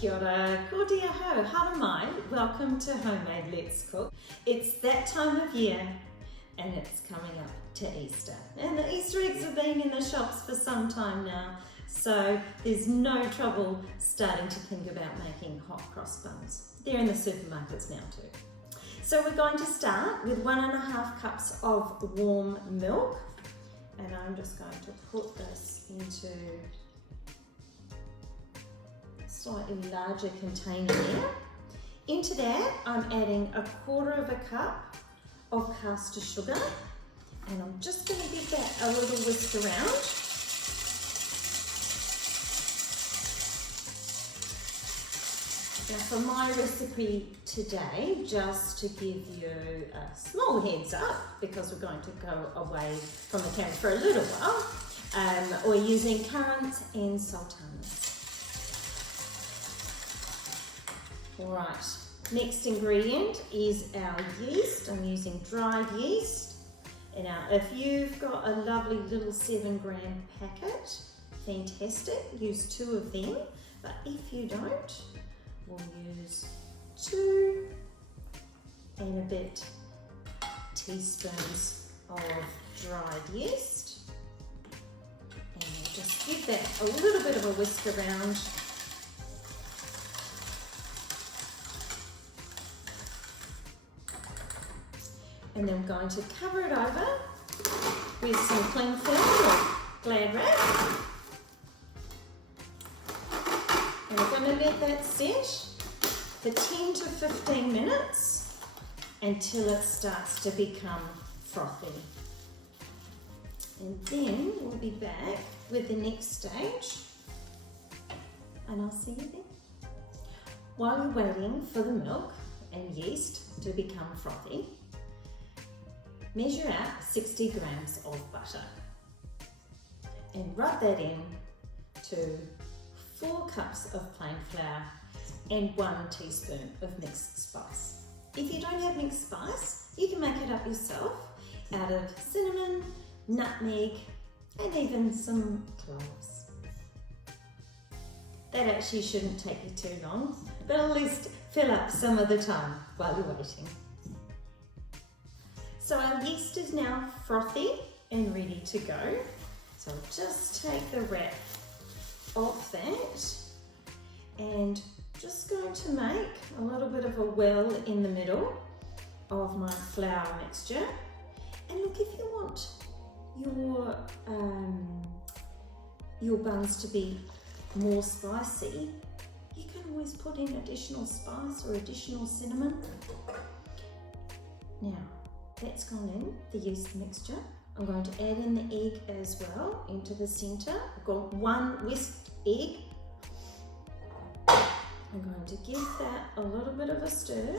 Kia ora, ko dia ho, hara mai, welcome to Homemade Let's Cook. It's that time of year and it's coming up to Easter. And the Easter eggs have been in the shops for some time now, so there's no trouble starting to think about making hot cross buns. They're in the supermarkets now too. So we're going to start with 1.5 cups of warm milk, and I'm just going to put this into slightly larger container here. Into that, I'm adding 1/4 cup of caster sugar, and I'm just going to give that a little whisk around. Now for my recipe today, just to give you a small heads up, because we're going to go away from the camera for a little while, we're using currants and sultanas. Alright, next ingredient is our yeast. I'm using dried yeast. And now if you've got a lovely little 7-gram packet, fantastic, use 2 of them. But if you don't, we'll use 2 and a bit teaspoons of dried yeast. And we'll just give that a little bit of a whisk around. And then we're going to cover it over with some cling film or Glad wrap. And we're going to let that set for 10 to 15 minutes until it starts to become frothy. And then we'll be back with the next stage, and I'll see you then. While you're waiting for the milk and yeast to become frothy, measure out 60 grams of butter and rub that in to 4 cups of plain flour and 1 teaspoon of mixed spice. If you don't have mixed spice, you can make it up yourself out of cinnamon, nutmeg, and even some cloves. That actually shouldn't take you too long, but at least fill up some of the time while you're waiting. So our yeast is now frothy and ready to go. So I'll just take the wrap off that and just going to make a little bit of a well in the middle of my flour mixture. And look, if you want your buns to be more spicy, you can always put in additional spice or additional cinnamon. Now, that's gone in, the yeast mixture. I'm going to add in the egg as well into the centre. I've got 1 whisked egg. I'm going to give that a little bit of a stir.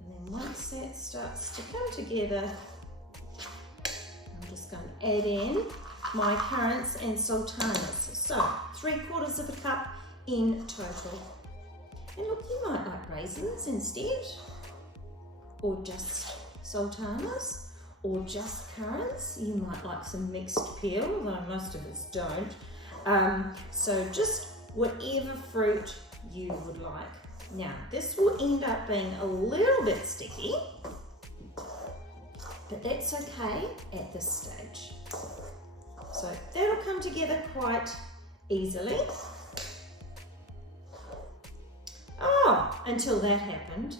And then once that starts to come together, I'm just going to add in my currants and sultanas. So 3/4 cup in total. And look, you might like raisins instead, or just sultanas, or just currants. You might like some mixed peel, though most of us don't. So just whatever fruit you would like. Now, this will end up being a little bit sticky, but that's okay at this stage. So that'll come together quite easily. Oh, until that happened.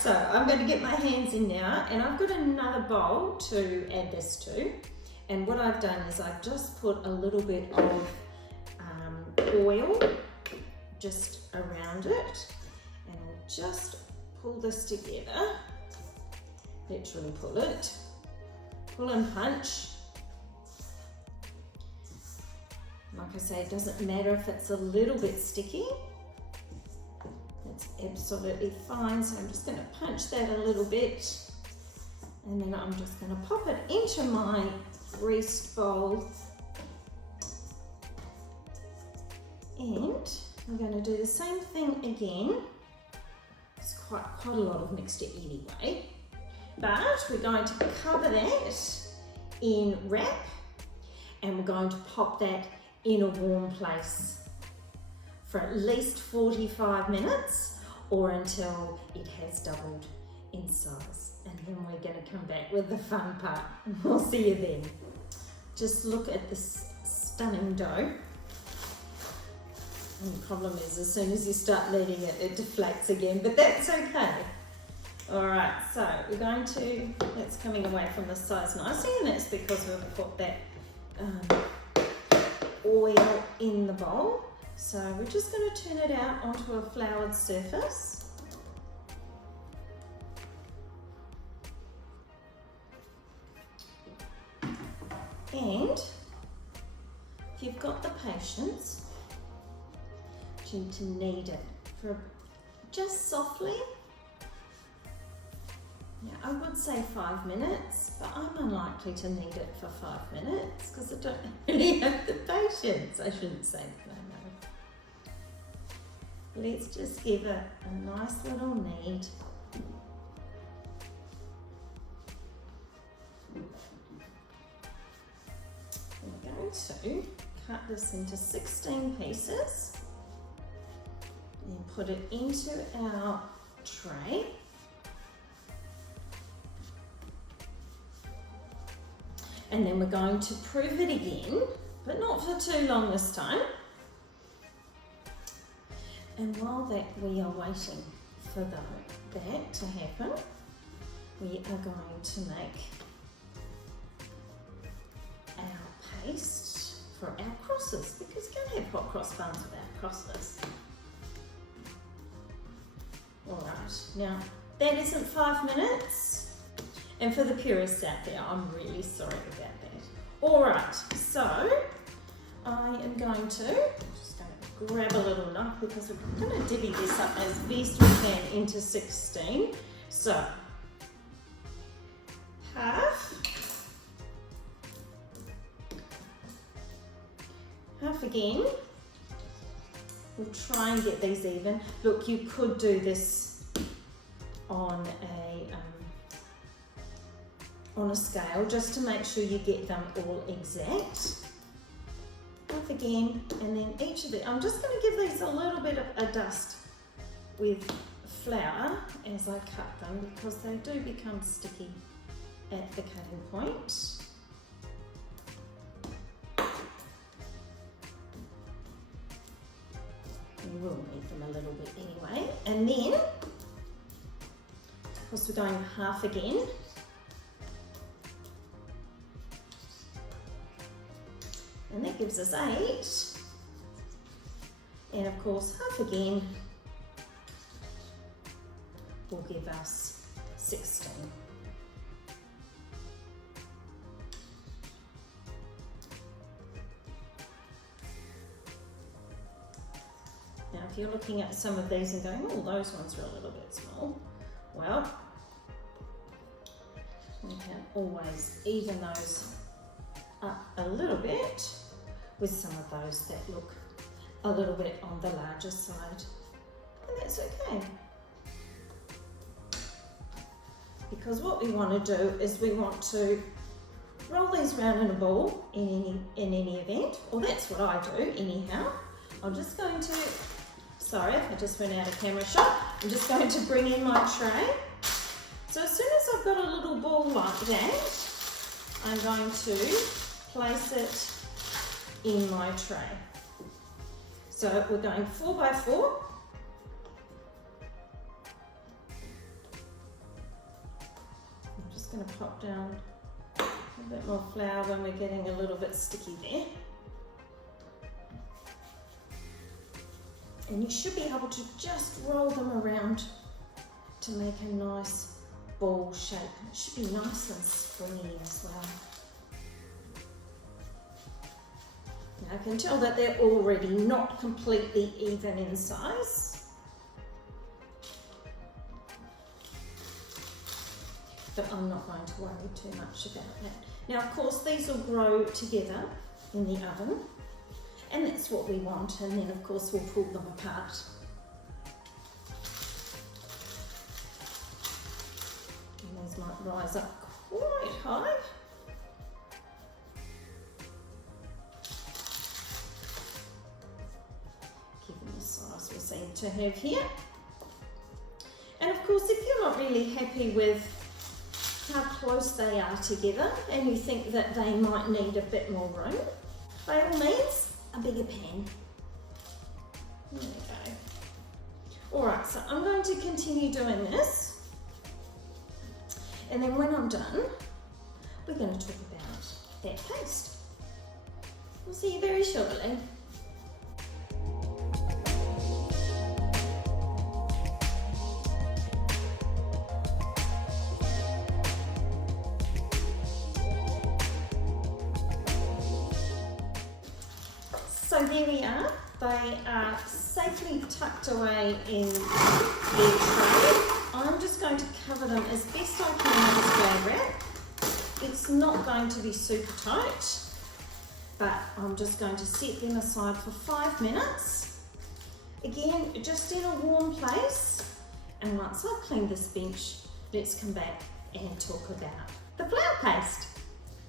So I'm going to get my hands in now, and I've got another bowl to add this to. And what I've done is I've just put a little bit of oil just around it, and I'll just pull this together. Literally pull it, pull and punch. Like I say, it doesn't matter if it's a little bit sticky. It's absolutely fine. So I'm just going to punch that a little bit, and then I'm just going to pop it into my greased bowl, and I'm going to do the same thing again. It's quite a lot of mixture anyway, but we're going to cover that in wrap, and we're going to pop that in a warm place for at least 45 minutes or until it has doubled in size. And then we're going to come back with the fun part. We'll see you then. Just look at this stunning dough. And the problem is, as soon as you start letting it, it deflates again, but that's okay. All right, so we're going to, that's coming away from the sides nicely, and that's because we've put that oil in the bowl. So we're just going to turn it out onto a floured surface. And if you've got the patience, you need to knead it for just softly. Now, I would say 5 minutes, but I'm unlikely to knead it for 5 minutes because I don't really have the patience. I shouldn't say no. Let's just give it a nice little knead. We're going to cut this into 16 pieces and put it into our tray. And then we're going to prove it again, but not for too long this time. And while we are waiting for that to happen, we are going to make our paste for our crosses, because you can't have hot cross buns without crosses. All right, now that isn't 5 minutes. And for the purists out there, I'm really sorry about that. All right, so I am going to, just going to grab a little knife because we're going to divvy this up as best we can into 16. So, half again. We'll try and get these even. Look, you could do this on a scale just to make sure you get them all exact. Half again, and then each of the, I'm just going to give these a little bit of a dust with flour as I cut them because they do become sticky at the cutting point. We will need them a little bit anyway. And then, of course, we're going half again. And that gives us 8. And of course, half again will give us 16. Now, if you're looking at some of these and going, oh, those ones are a little bit small, well, we can always even those up a little bit with some of those that look a little bit on the larger side, and that's okay, because what we want to do is we want to roll these around in a ball in any event, or that's what I do anyhow. I'm just going to, sorry, I just went out of camera shot. I'm just going to bring in my tray. So as soon as I've got a little ball like that, I'm going to place it in my tray. So we're going 4 by 4. I'm just going to pop down a bit more flour when we're getting a little bit sticky there. And you should be able to just roll them around to make a nice ball shape. It should be nice and springy as well. Now I can tell that they're already not completely even in size. But I'm not going to worry too much about that. Now, of course, these will grow together in the oven, and that's what we want. And then, of course, we'll pull them apart. And these might rise up quite high. to have here. And of course, if you're not really happy with how close they are together and you think that they might need a bit more room, by all means, a bigger pan. There we go. Alright, so I'm going to continue doing this, and then when I'm done, we're going to talk about that paste. We'll see you very shortly. So there we are. They are safely tucked away in their tray. I'm just going to cover them as best I can with this bag wrap. It's not going to be super tight, but I'm just going to set them aside for 5 minutes. Again, just in a warm place. And once I've cleaned this bench, let's come back and talk about the flour paste.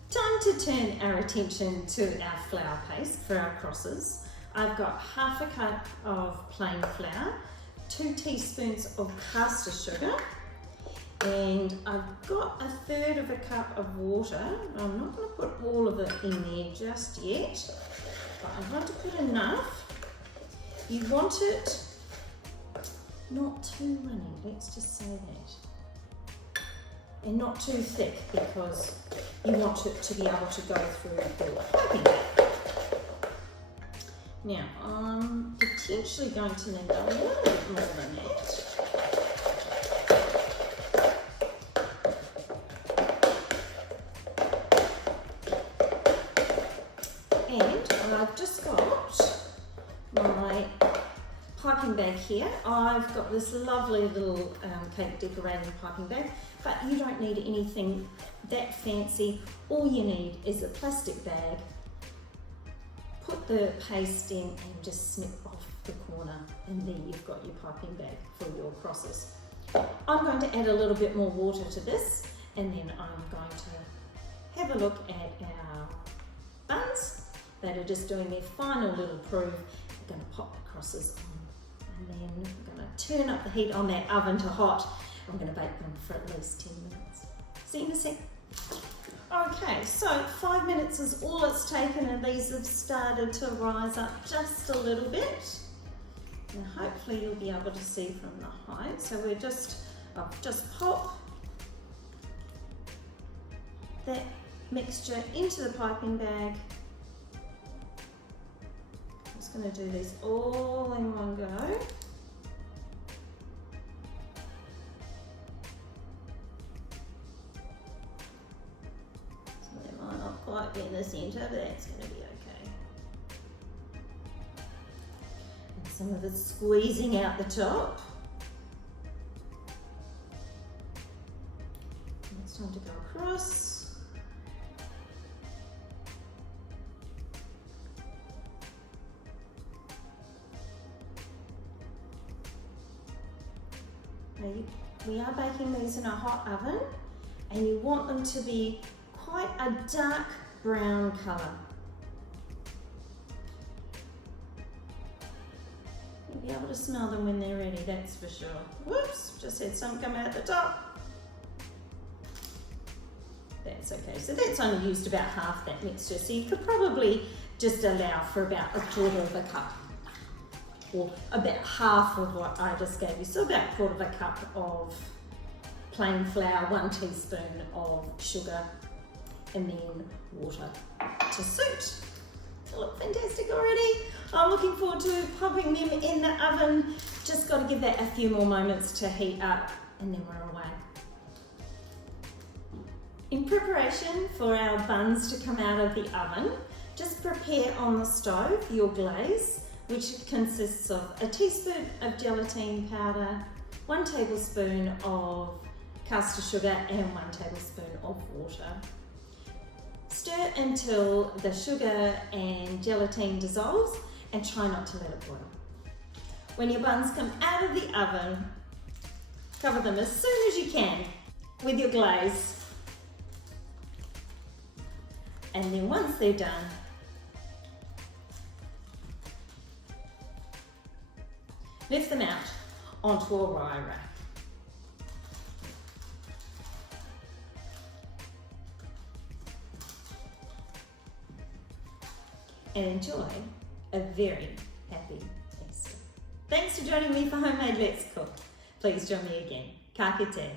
Time to turn our attention to our flour paste for our crosses. I've got half a cup of plain flour, 2 teaspoons of caster sugar, and I've got 1/3 of a cup of water. I'm not going to put all of it in there just yet, but I want to put enough. You want it not too runny, let's just say that. And not too thick, because you want it to be able to go through your piping bag. Now, I'm potentially going to need a little bit more than that. And I've just got my piping bag here. I've got this lovely little cake decorating piping bag, but you don't need anything that fancy. All you need is a plastic bag. Put the paste in and just snip off the corner, and then you've got your piping bag for your crosses. I'm going to add a little bit more water to this, and then I'm going to have a look at our buns that are just doing their final little prove. I'm going to pop the crosses on, and then I'm going to turn up the heat on that oven to hot. I'm going to bake them for at least 10 minutes. See you in a sec. Okay, so 5 minutes is all it's taken, and these have started to rise up just a little bit. And hopefully you'll be able to see from the height. So we're I'll just pop that mixture into the piping bag. I'm just going to do these all in one go. Quite be in the centre, but that's going to be okay. And some of it's squeezing out the top. And it's time to go across. Now we are baking these in a hot oven, and you want them to be quite a dark brown colour. You'll be able to smell them when they're ready, that's for sure. Whoops, just had some come out the top. That's okay, so that's only used about half that mixture, so you could probably just allow for about 1/4 of a cup, or about half of what I just gave you, so about 1/4 of a cup of plain flour, 1 teaspoon of sugar, and then water to suit. They look fantastic already. I'm looking forward to popping them in the oven. Just got to give that a few more moments to heat up, and then we're away. In preparation for our buns to come out of the oven, just prepare on the stove your glaze, which consists of a teaspoon of gelatine powder, 1 tablespoon of caster sugar, and 1 tablespoon of water. Stir until the sugar and gelatine dissolves, and try not to let it boil. When your buns come out of the oven, cover them as soon as you can with your glaze. And then once they're done, lift them out onto a rye rack. And enjoy a very happy Easter. Thanks for joining me for Homemade Let's Cook. Please join me again. Ka kite.